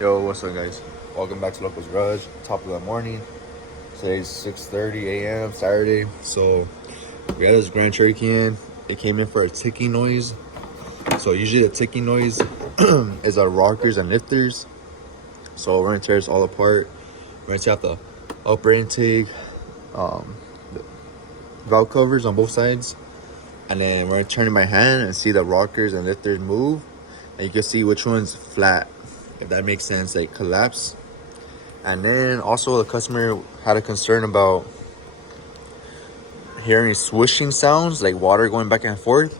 Yo, what's up, guys? Welcome back to Locos.Garage. Top of the morning. Today's 6:30 a.m. Saturday. So we got this Grand Cherokee in. It came in for a ticking noise. So usually the ticking noise is our rockers and lifters. So we're gonna tear this all apart. We're gonna take out the upper intake, the valve covers on both sides, and then we're gonna turn it by hand and see the rockers and lifters move, and you can see which one's flat, if that makes sense, like collapse. And then also the customer had a concern about hearing swishing sounds, like water going back and forth.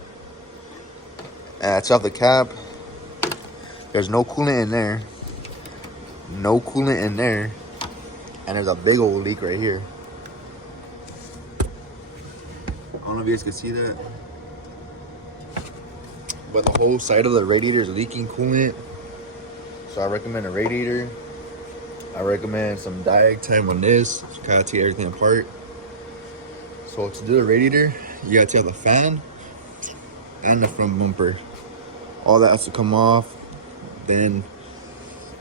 And I took off the cap. There's no coolant in there. No coolant in there. And there's a big old leak right here. I don't know if you guys can see that, but the whole side of the radiator is leaking coolant. So I recommend a radiator. I recommend some diag time on this. Kind of take everything apart. So to do the radiator, you gotta take out the fan and the front bumper. All that has to come off. Then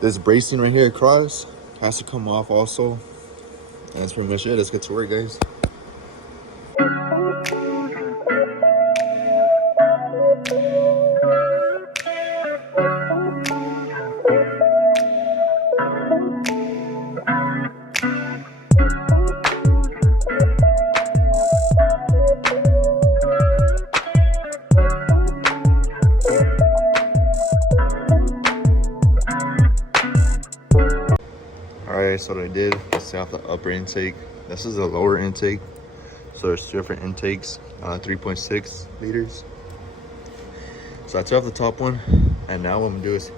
this bracing right here across has to come off also. And that's pretty much it. Let's get to work, guys. Alright, so what I did is take out the upper intake. This is the lower intake. So there's two different intakes, 3.6 liters. So I took off the top one, and now what I'm gonna do is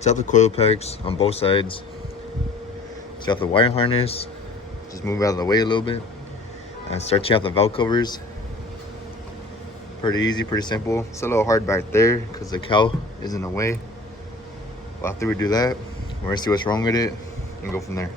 take out the coil packs on both sides. Take out the wire harness, just move it out of the way a little bit, and start taking out the valve covers. Pretty easy, pretty simple. It's a little hard back there because the cowl is in the way. But after we do that, we're gonna see what's wrong with it and go from there.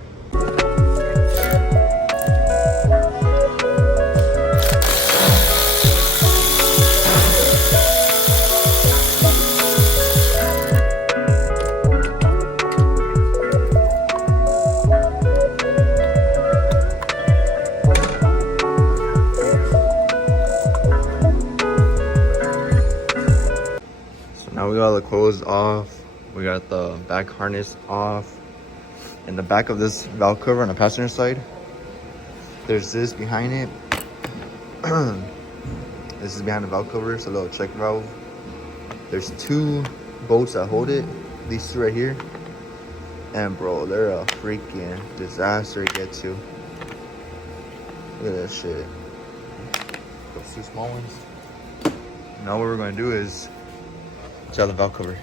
So now we got the coils off. We got the back harness off. In the back of this valve cover on the passenger side, there's this behind it. This is behind the valve cover. It's a little check valve. There's two bolts that hold it. These two right here. And bro, they're a freaking disaster to get to. Look at that shit. Those two small ones. Now what we're gonna do is check out the valve cover.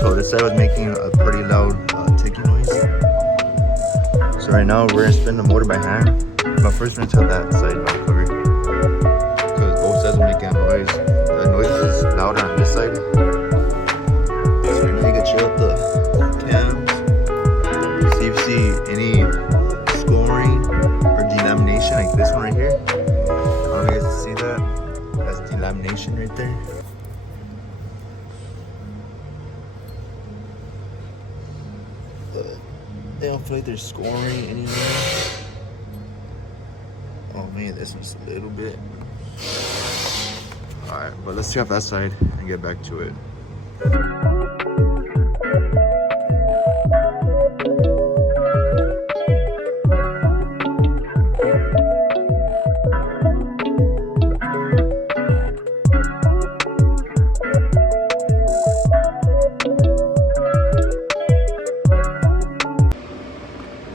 So this side was making a pretty loud ticking noise. So right now we're gonna spin the motor by hand. But first we're gonna tell that side valve cover, because both sides are making a noise. The noise is louder on this side. So right now you can check out the cams. See if you see any scoring or delamination, like this one right here. I don't know if you guys see that. That's delamination right there. They don't feel like they're scoring anywhere. Oh man, this one's a little bit. Alright, but let's check out that side and get back to it.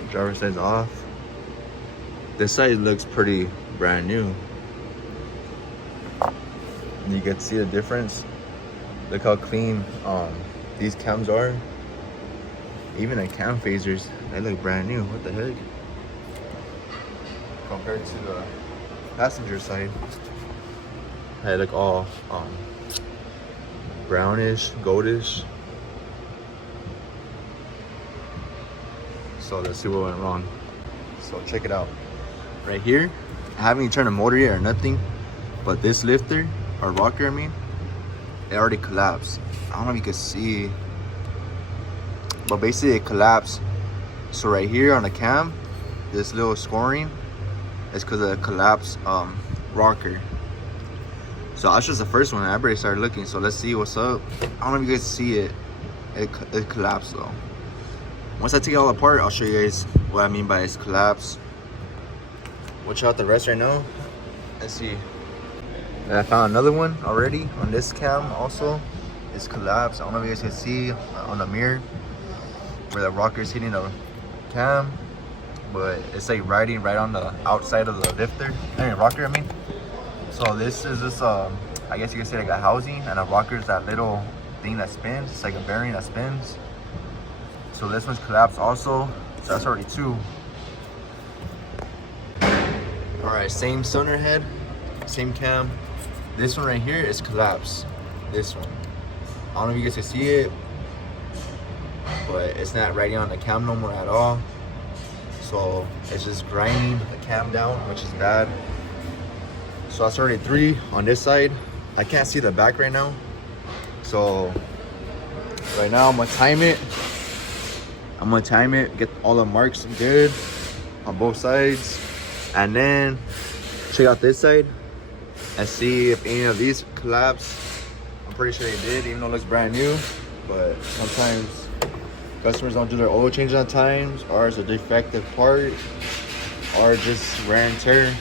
Driver side's off. This side looks pretty brand new. You can see the difference. Look how clean these cams are. Even the cam phasers, they look brand new. What the heck? Compared to the passenger side, they look all brownish, goldish. So let's see what went wrong. So check it out. Right here, I haven't even turned the motor yet or nothing, but this lifter, or rocker I mean, it already collapsed. I don't know if you can see, but basically it collapsed. So right here on the cam, this little scoring is because of the collapsed rocker. So that's just the first one. I already started looking, so let's see what's up. I don't know if you guys see it. It collapsed though. Once I take it all apart, I'll show you guys what I mean by its collapse. Watch out the rest right now. Let's see. And I found another one already on this cam also. It's collapsed. I don't know if you guys can see on the mirror where the rocker is hitting the cam, but it's like riding right on the outside of the lifter. Rocker I mean. So this is this I guess you could say like a housing, and a rocker is that little thing that spins. It's like a bearing that spins. So this one's collapsed also. So that's already two. Alright, same cylinder head, same cam. This one right here is collapsed. This one. I don't know if you guys can see it, but it's not riding on the cam no more at all. So it's just grinding the cam down, which is bad. So that's already three on this side. I can't see the back right now. So right now I'm gonna time it. Get all the marks good on both sides. And then check out this side and see if any of these collapsed. I'm pretty sure they did, even though it looks brand new. But sometimes customers don't do their oil change on times, or it's a defective part, or just wear and tear.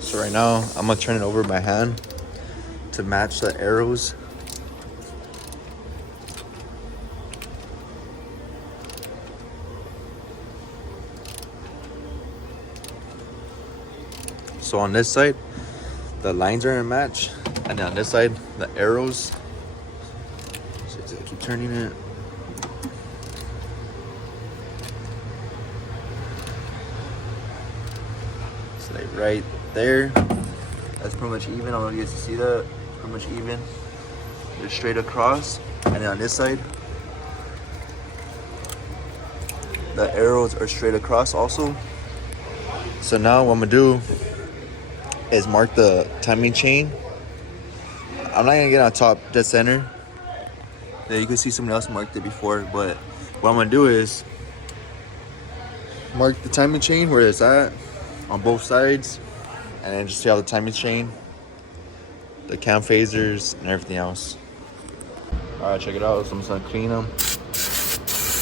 So right now, I'm gonna turn it over by hand to match the arrows. So on this side, the lines are in match, and then on this side, the arrows. So I keep turning it. It's like right there. That's pretty much even. I don't know if you guys can see that. It's pretty much even. They're straight across. And then on this side, the arrows are straight across also. So now what I'm gonna do is mark the timing chain. I'm not gonna get on top dead center. Yeah, you can see someone else marked it before, but what I'm gonna do is mark the timing chain where it's at on both sides, and then just see how the timing chain, the cam phasers, and everything else. All right, check it out. So I'm just gonna clean them.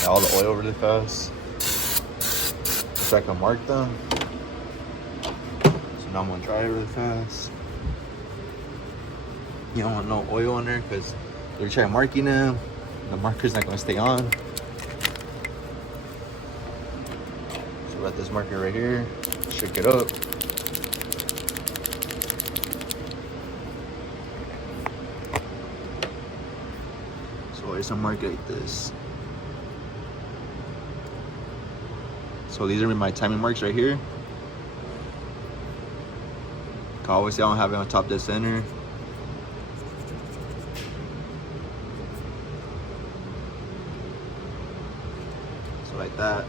Got all the oil really fast, so I can mark them. So now I'm gonna dry it really fast. You don't want no oil on there, because if you try marking them, the marker's not gonna stay on. So let this marker right here, shake it up. So it's a mark like this. So these are my timing marks right here. Obviously I don't have it on top dead center. So like that.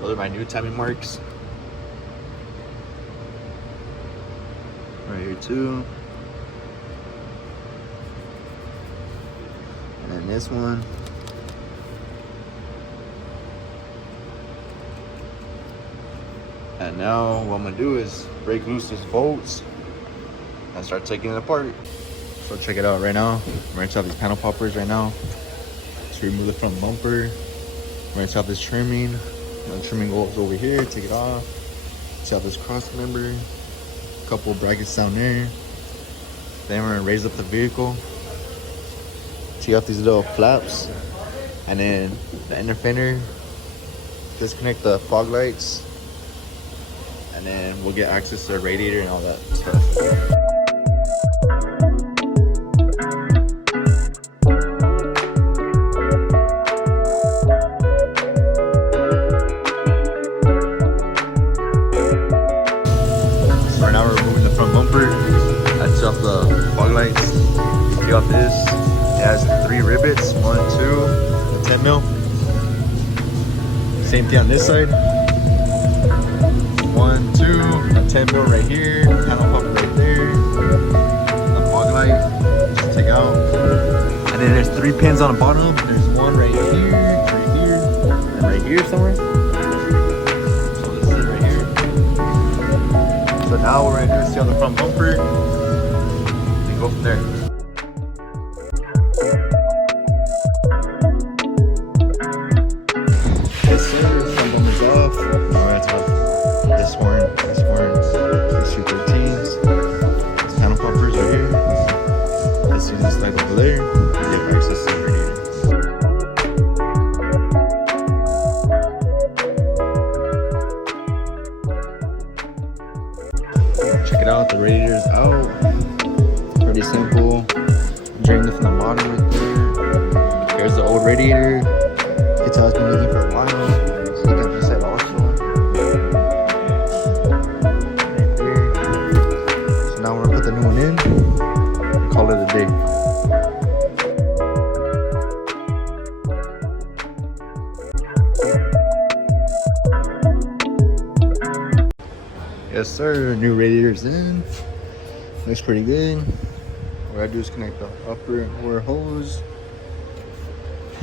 Those are my new timing marks. Right here too. And then this one. And now what I'm gonna do is break loose these bolts and start taking it apart. So check it out right now. I'm gonna take out these panel poppers right now. So remove the front bumper. I'm gonna take out this trimming. The trimming goes over here, take it off. Take out this cross member. A couple brackets down there. Then we're gonna raise up the vehicle. Take out these little flaps. And then the inner fender. Disconnect the fog lights. And then we'll get access to the radiator and all that stuff. So right now we're removing the front bumper. I took off the fog lights. Take off this. It has 3 rivets, 1, 2, and 10 mil. Same thing on this side. 1, 2, a 10 mil right here, panel pump right there, the fog light, just take out. And then there's 3 pins on the bottom. There's one right here, and right here somewhere. So this is right here. So now what we're gonna do is see on the front bumper and go from there. Yes sir, front bumper's off. Now we're gonna talk this horn, these 213s, these panel pumpers right here. Let's see this light over there. We have access to the radiator. Check it out, the radiator's out. Pretty simple. Drained it from the bottom right there. Here's the old radiator. It's how it's been looking for a while. So look at this side also. Right there. So now we're gonna put the new one in and call it a day. Yes sir, new radiator's in. Looks pretty good. What I do is connect the upper and lower hose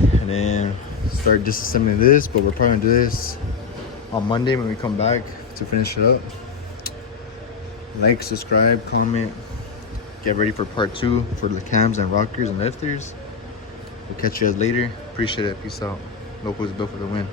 and then start disassembling this, but we're probably gonna do this on Monday when we come back to finish it up. Like, subscribe, comment, get ready for part 2 for the cams and rockers and lifters. We'll catch you guys later. Appreciate it. Peace out. Locos built for the win.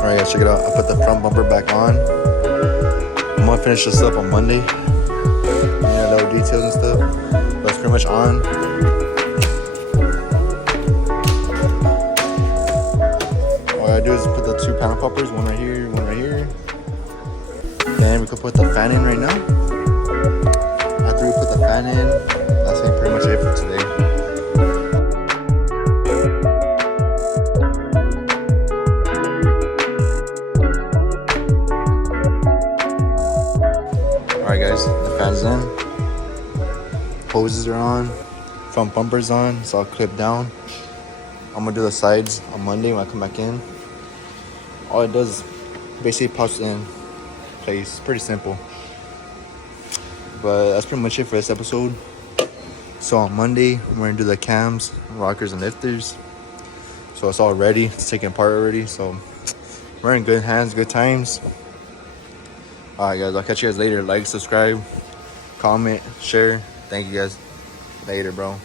Alright guys, check it out. I put the front bumper back on. I'm gonna finish this up on Monday. Little details and stuff. But it's pretty much on. All I do is put the 2 panel poppers, one right here, one right here. Then we could put the fan in right now. After we put the fan in, that's pretty much it for today. Alright guys, the fan's in. Hoses are on, front bumper's on, it's all clipped down. I'm gonna do the sides on Monday when I come back in. All it does is basically pops in place. Pretty simple. But that's pretty much it for this episode. So on Monday, we're gonna do the cams, rockers, and lifters. So it's all ready, it's taken apart already. So we're in good hands, good times. Alright guys, I'll catch you guys later. Like, subscribe, comment, share. Thank you guys. Later, bro.